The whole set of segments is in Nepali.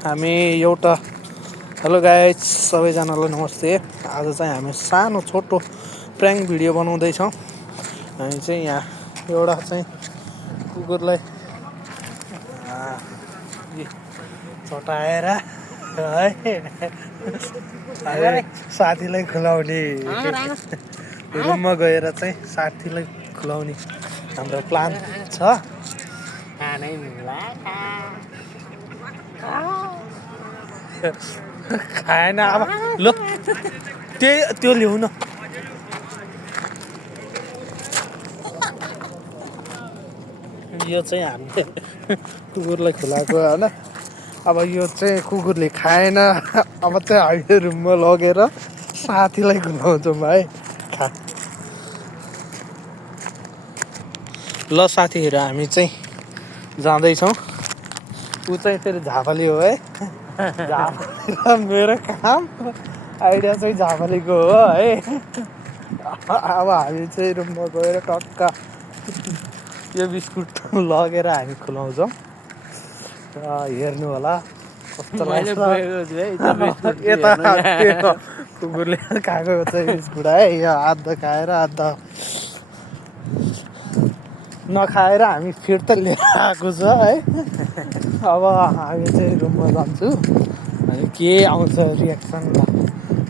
हामी एउटा हेलो गाइज सबैजनालाई नमस्ते। आज चाहिँ हामी सानो छोटो प्र्याङ्क भिडियो बनाउँदैछौँ। हामी चाहिँ यहाँ एउटा चाहिँ कुकुरलाई चटाएर है साथीलाई खुलाउने रुममा गएर चाहिँ साथीलाई खुलाउने हाम्रो प्लान छ। खाएन अब ल त्यो ल्याउ न। यो चाहिँ हामीले कुकुरलाई खुलाएको होइन। अब यो चाहिँ कुकुरले खाएन। अब चाहिँ हामीले रुममा लगेर साथीलाई खुलाउँछौँ है। ल साथीहरू हामी चाहिँ जाँदैछौँ। ऊ चाहिँ फेरि झापाली हो है। मेरो काम आइडिया चाहिँ झापालीको हो है। अब हामी चाहिँ रुममा गएर टक्क यो बिस्कुट लगेर हामी खुलाउँछौँ। हेर्नु होला कस्तो लाग्छ। यता कुकुरले खाएको चाहिँ बिस्कुट है। यो आधा खाएर आधा नखाएर हामी फिर्ता लिएर आएको छ है। अब हामी चाहिँ रुममा जान्छु अनि के आउँछ रियाक्सन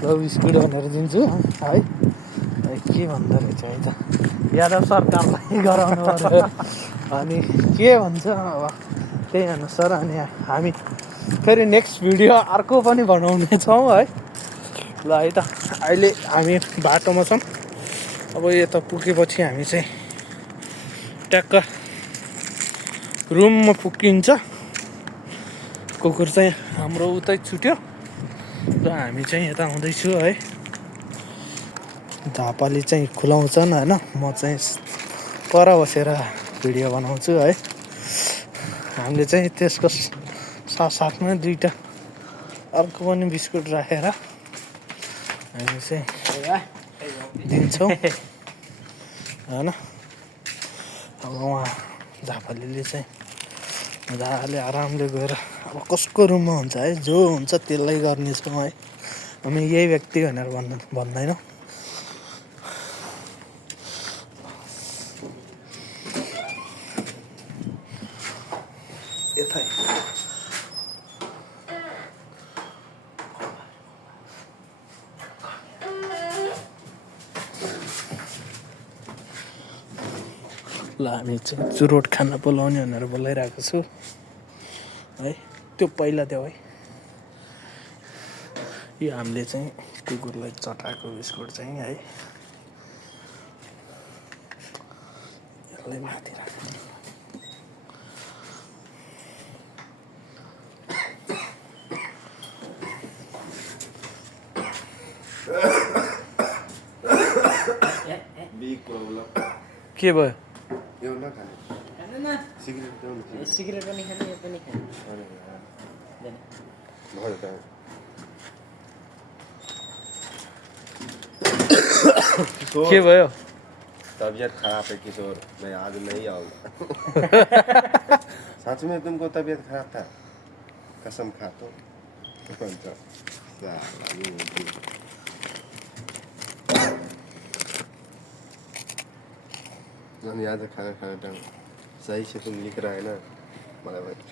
ल बिस्कुट भनेर दिन्छु है। के भन्दो रहेछ है त यादव सरकारलाई गराउनु पर्यो अनि के भन्छ अब त्यही अनुसार। अनि हामी फेरि नेक्स्ट भिडियो अर्को पनि बनाउने छौँ है। ल है त अहिले हामी बाटोमा छौँ। अब यता पुगेपछि हामी चाहिँ ट्याक्क रुममा पुगिन्छ। कुकुर चाहिँ हाम्रो उतै छुट्यो र हामी चाहिँ यता आउँदैछु है। झापाली चाहिँ खुलाउँछन् होइन। म चाहिँ पर बसेर भिडियो बनाउँछु है। हामीले चाहिँ त्यसको साथसाथमा दुईवटा अर्को पनि बिस्कुट राखेर हामी चाहिँ दिन्छौँ होइन। अब उहाँ झापालीले चाहिँ मजाले आरामले गएर अब कसको रुममा हुन्छ है जो हुन्छ त्यसलाई गर्नेछौँ है। हामी यही व्यक्ति भनेर भन्दैनौँ। यता ल हामी चाहिँ चुरोट खाना बोलाउने भनेर बोलाइरहेको छु है। त्यो पहिला देऊ है। यो हामीले चाहिँ कुकुरलाई चटाएको बिस्कुट चाहिँ है। यसलाई माथि राख्नु। के भयो? सिगरेट पनि खाने यो पनि खाने। के भयो? तबीयत खराब है किशोर, मैं आज नहीं आऊँगा। सच में तुमको तबीयत खराब था? कसम खातो अनि आज खाना खाने टाइम सही से तुम लिख रहा है ना मलाई भन्छ।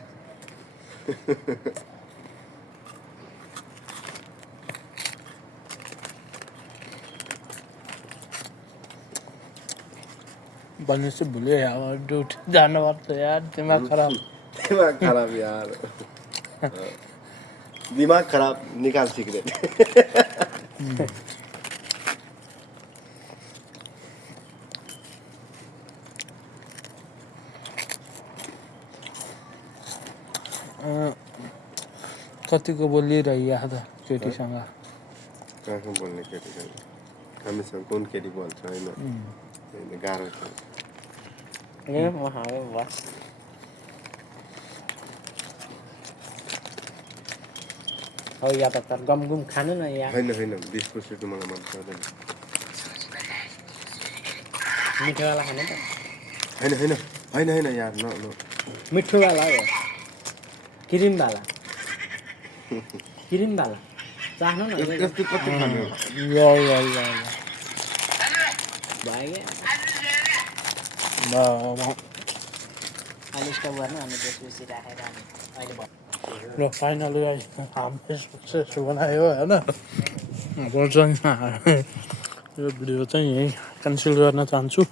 भनेपछि भुल्यो यार ड्युटी जानुपर्छ यार। दिमाग खराब यार। दिमाग खराब निकाल सिगरेट। कतिको बोलिरहिया त केटीसँग। कहाँको बोल्ने केटीसँग? हामीसँग कुन केटी बोल्छ होइन। गाह्रो छ। हो या त तर गमगुम खानु न या। होइन बिस्कुट सिस्कुट मलाई मन पर्दैन। मिठोवाला खानु त। होइन यार न मिठोवाला हो क्रिमवाला। क्रिम वाला चाख्नु न यस्तो कति खाने हो ल ल ल ल भयो ल अहिले स्टप गर्नु अनि त्यसपछि राखेर अनि अहिले भयो ल फाइनली हामीले सक्सेस बनायो होइन अब चाहिँ यो भिडियो चाहिँ यहीँ क्यान्सल गर्न चाहन्छु